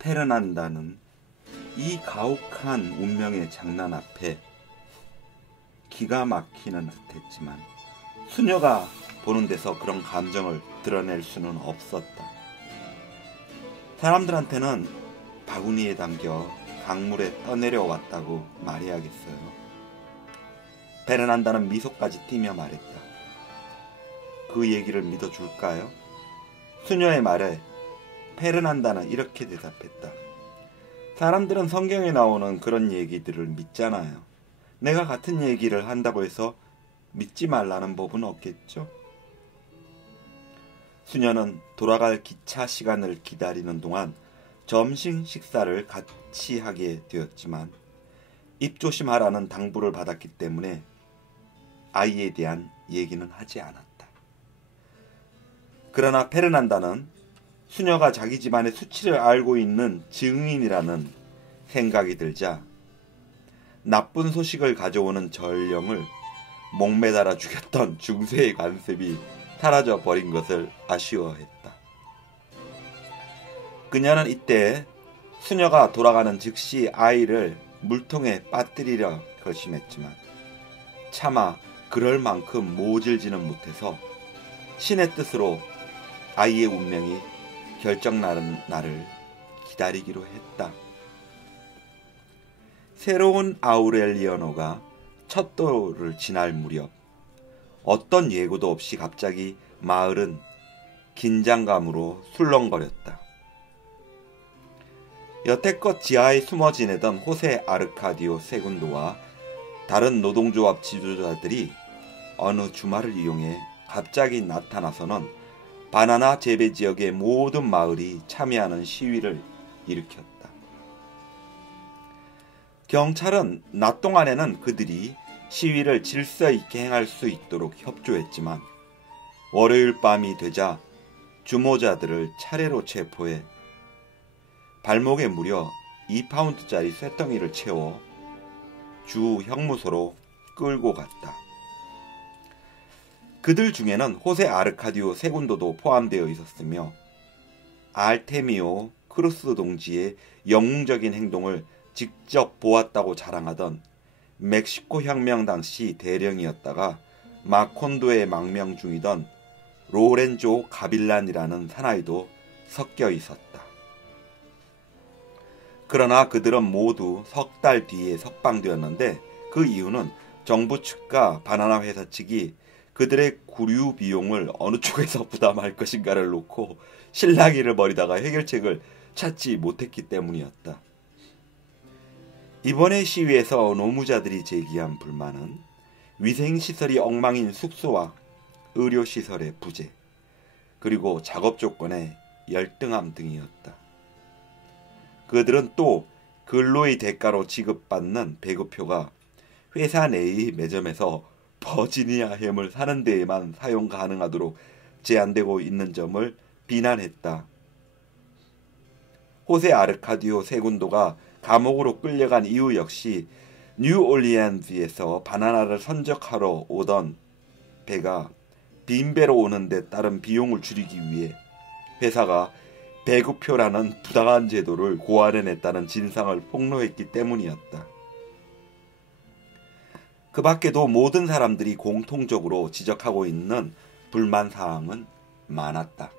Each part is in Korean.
페르난다는 이 가혹한 운명의 장난 앞에 기가 막히는 듯했지만 수녀가 보는 데서 그런 감정을 드러낼 수는 없었다. 사람들한테는 바구니에 담겨 강물에 떠내려왔다고 말해야겠어요. 페르난다는 미소까지 띠며 말했다. 그 얘기를 믿어줄까요? 수녀의 말에 페르난다는 이렇게 대답했다. 사람들은 성경에 나오는 그런 얘기들을 믿잖아요. 내가 같은 얘기를 한다고 해서 믿지 말라는 법은 없겠죠? 수녀는 돌아갈 기차 시간을 기다리는 동안 점심 식사를 같이 하게 되었지만 입조심하라는 당부를 받았기 때문에 아이에 대한 얘기는 하지 않았다. 그러나 페르난다는 수녀가 자기 집안의 수치를 알고 있는 증인이라는 생각이 들자 나쁜 소식을 가져오는 전령을 목매달아 죽였던 중세의 관습이 사라져 버린 것을 아쉬워했다. 그녀는 이때 수녀가 돌아가는 즉시 아이를 물통에 빠뜨리려 결심했지만 차마 그럴 만큼 모질지는 못해서 신의 뜻으로 아이의 운명이 결정나는 날을 기다리기로 했다. 새로운 아우렐리아노가 첫 돌을 지날 무렵 어떤 예고도 없이 갑자기 마을은 긴장감으로 술렁거렸다. 여태껏 지하에 숨어 지내던 호세 아르카디오 세군도와 다른 노동조합 지도자들이 어느 주말을 이용해 갑자기 나타나서는 바나나 재배 지역의 모든 마을이 참여하는 시위를 일으켰다. 경찰은 낮 동안에는 그들이 시위를 질서 있게 행할 수 있도록 협조했지만 월요일 밤이 되자 주모자들을 차례로 체포해 발목에 무려 2파운드짜리 쇳덩이를 채워 주 형무소로 끌고 갔다. 그들 중에는 호세 아르카디오 세군도도 포함되어 있었으며 알테미오 크루스 동지의 영웅적인 행동을 직접 보았다고 자랑하던 멕시코 혁명 당시 대령이었다가 마콘도의 망명 중이던 로렌조 가빌란이라는 사나이도 섞여 있었다. 그러나 그들은 모두 석 달 뒤에 석방되었는데 그 이유는 정부 측과 바나나 회사 측이 그들의 구류 비용을 어느 쪽에서 부담할 것인가를 놓고 실랑이를 벌이다가 해결책을 찾지 못했기 때문이었다. 이번에 시위에서 노무자들이 제기한 불만은 위생시설이 엉망인 숙소와 의료시설의 부재, 그리고 작업 조건의 열등함 등이었다. 그들은 또 근로의 대가로 지급받는 배급표가 회사 내의 매점에서 버지니아 햄을 사는 데에만 사용 가능하도록 제한되고 있는 점을 비난했다. 호세 아르카디오 세군도가 감옥으로 끌려간 이후 역시 뉴올리안즈에서 바나나를 선적하러 오던 배가 빈배로 오는 데 따른 비용을 줄이기 위해 회사가 배급표라는 부당한 제도를 고안해냈다는 진상을 폭로했기 때문이었다. 그 밖에도 모든 사람들이 공통적으로 지적하고 있는 불만사항은 많았다.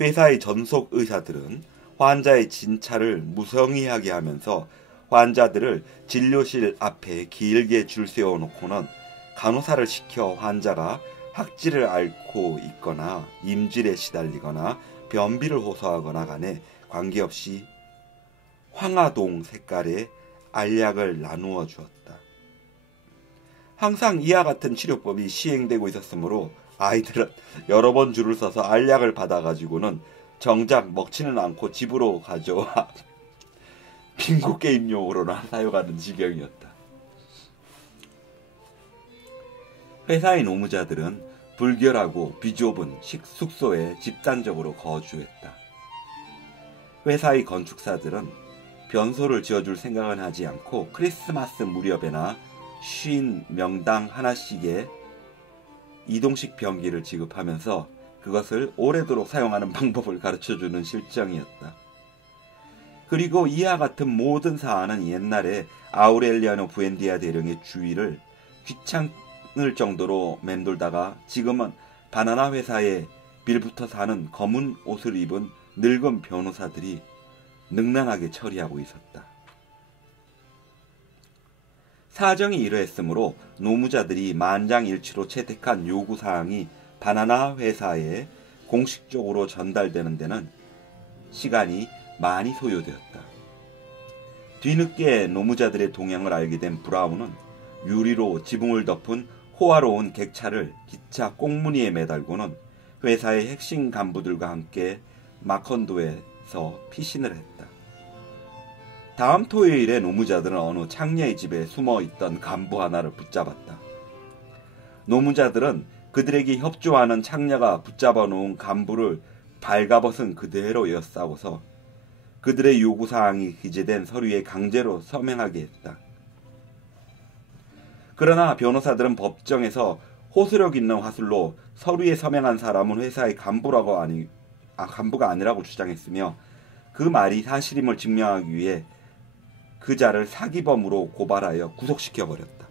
회사의 전속 의사들은 환자의 진찰을 무성의하게 하면서 환자들을 진료실 앞에 길게 줄 세워놓고는 간호사를 시켜 환자가 학질을 앓고 있거나 임질에 시달리거나 변비를 호소하거나 간에 관계없이 황화동 색깔의 알약을 나누어 주었다. 항상 이와 같은 치료법이 시행되고 있었으므로 아이들은 여러 번 줄을 서서 알약을 받아가지고는 정작 먹지는 않고 집으로 가져와 빙고 게임용으로나 사용하는 지경이었다. 회사의 노무자들은 불결하고 비좁은 숙소에 집단적으로 거주했다. 회사의 건축사들은 변소를 지어줄 생각은 하지 않고 크리스마스 무렵에나 50명당 하나씩의 이동식 변기를 지급하면서 그것을 오래도록 사용하는 방법을 가르쳐주는 실정이었다. 그리고 이와 같은 모든 사안은 옛날에 아우렐리아노 부엔디아 대령의 주의를 귀찮을 정도로 맴돌다가 지금은 바나나 회사에 빌붙어 사는 검은 옷을 입은 늙은 변호사들이 능란하게 처리하고 있었다. 사정이 이러했으므로 노무자들이 만장일치로 채택한 요구사항이 바나나 회사에 공식적으로 전달되는 데는 시간이 많이 소요되었다. 뒤늦게 노무자들의 동향을 알게 된 브라운은 유리로 지붕을 덮은 호화로운 객차를 기차 꽁무니에 매달고는 회사의 핵심 간부들과 함께 마컨도에서 피신을 했다. 다음 토요일에 노무자들은 어느 창녀의 집에 숨어있던 간부 하나를 붙잡았다. 노무자들은 그들에게 협조하는 창녀가 붙잡아 놓은 간부를 발가벗은 그대로 에워싸고서 그들의 요구사항이 기재된 서류에 강제로 서명하게 했다. 그러나 변호사들은 법정에서 호소력 있는 화술로 서류에 서명한 사람은 회사의 간부가 아니라고 주장했으며 그 말이 사실임을 증명하기 위해 그 자를 사기범으로 고발하여 구속시켜버렸다.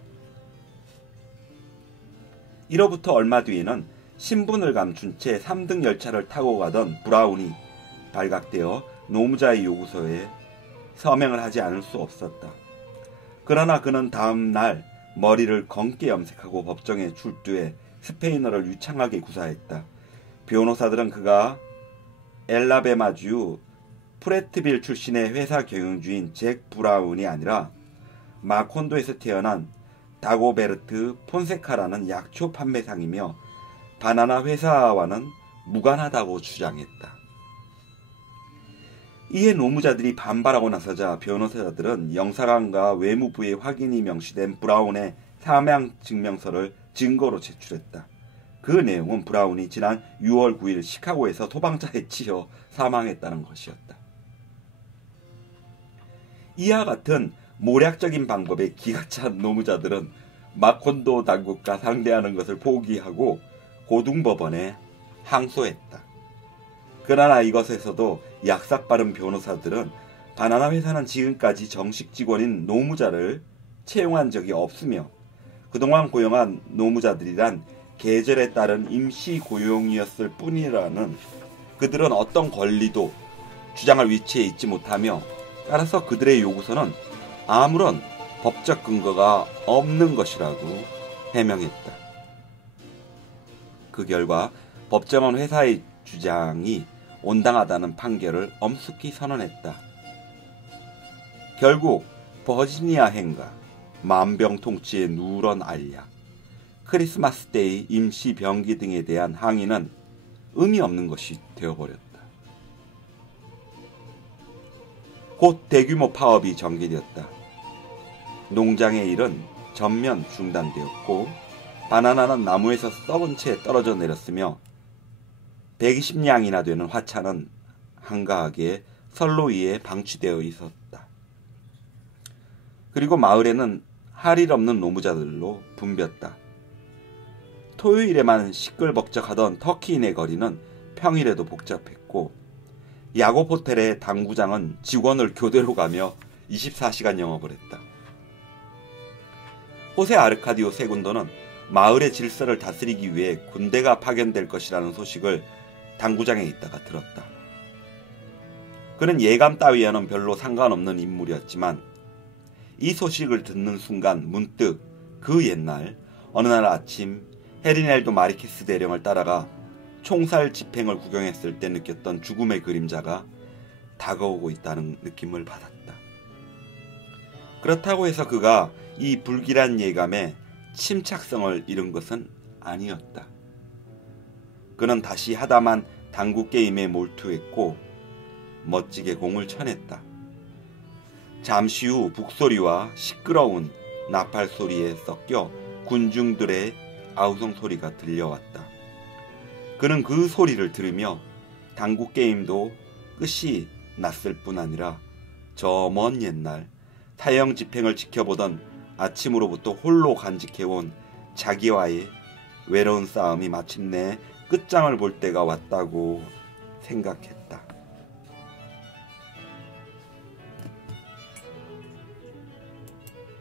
이로부터 얼마 뒤에는 신분을 감춘 채 3등 열차를 타고 가던 브라운이 발각되어 노무자의 요구서에 서명을 하지 않을 수 없었다. 그러나 그는 다음 날 머리를 검게 염색하고 법정에 출두해 스페인어를 유창하게 구사했다. 변호사들은 그가 엘라베마주 프레트빌 출신의 회사 경영주인 잭 브라운이 아니라 마콘도에서 태어난 다고베르트 폰세카라는 약초 판매상이며 바나나 회사와는 무관하다고 주장했다. 이에 노무자들이 반발하고 나서자 변호사들은 영사관과 외무부에 확인이 명시된 브라운의 사망 증명서를 증거로 제출했다. 그 내용은 브라운이 지난 6월 9일 시카고에서 소방차에 치여 사망했다는 것이었다. 이와 같은 모략적인 방법에 기가 찬 노무자들은 마콘도 당국과 상대하는 것을 포기하고 고등법원에 항소했다. 그러나 이것에서도 약삭빠른 변호사들은 바나나 회사는 지금까지 정식 직원인 노무자를 채용한 적이 없으며 그동안 고용한 노무자들이란 계절에 따른 임시 고용이었을 뿐이라는 그들은 어떤 권리도 주장할 위치에 있지 못하며 따라서 그들의 요구서는 아무런 법적 근거가 없는 것이라고 해명했다. 그 결과 법정은 회사의 주장이 온당하다는 판결을 엄숙히 선언했다. 결국 버지니아 행가, 만병통치의 누런 알약, 크리스마스 데이 임시 병기 등에 대한 항의는 의미 없는 것이 되어버렸다. 곧 대규모 파업이 전개되었다. 농장의 일은 전면 중단되었고 바나나는 나무에서 썩은 채 떨어져 내렸으며 120량이나 되는 화차는 한가하게 선로 위에 방치되어 있었다. 그리고 마을에는 할 일 없는 노무자들로 붐볐다. 토요일에만 시끌벅적하던 터키인의 거리는 평일에도 복잡했고 야곱 호텔의 당구장은 직원을 교대로 가며 24시간 영업을 했다. 호세 아르카디오 세군도는 마을의 질서를 다스리기 위해 군대가 파견될 것이라는 소식을 당구장에 있다가 들었다. 그는 예감 따위와는 별로 상관없는 인물이었지만 이 소식을 듣는 순간 문득 그 옛날 어느 날 아침 헤리넬도 마리케스 대령을 따라가 총살 집행을 구경했을 때 느꼈던 죽음의 그림자가 다가오고 있다는 느낌을 받았다. 그렇다고 해서 그가 이 불길한 예감에 침착성을 잃은 것은 아니었다. 그는 다시 하다만 당구 게임에 몰두했고 멋지게 공을 쳐냈다. 잠시 후 북소리와 시끄러운 나팔 소리에 섞여 군중들의 아우성 소리가 들려왔다. 그는 그 소리를 들으며 당구 게임도 끝이 났을 뿐 아니라 저 먼 옛날 사형 집행을 지켜보던 아침으로부터 홀로 간직해온 자기와의 외로운 싸움이 마침내 끝장을 볼 때가 왔다고 생각했다.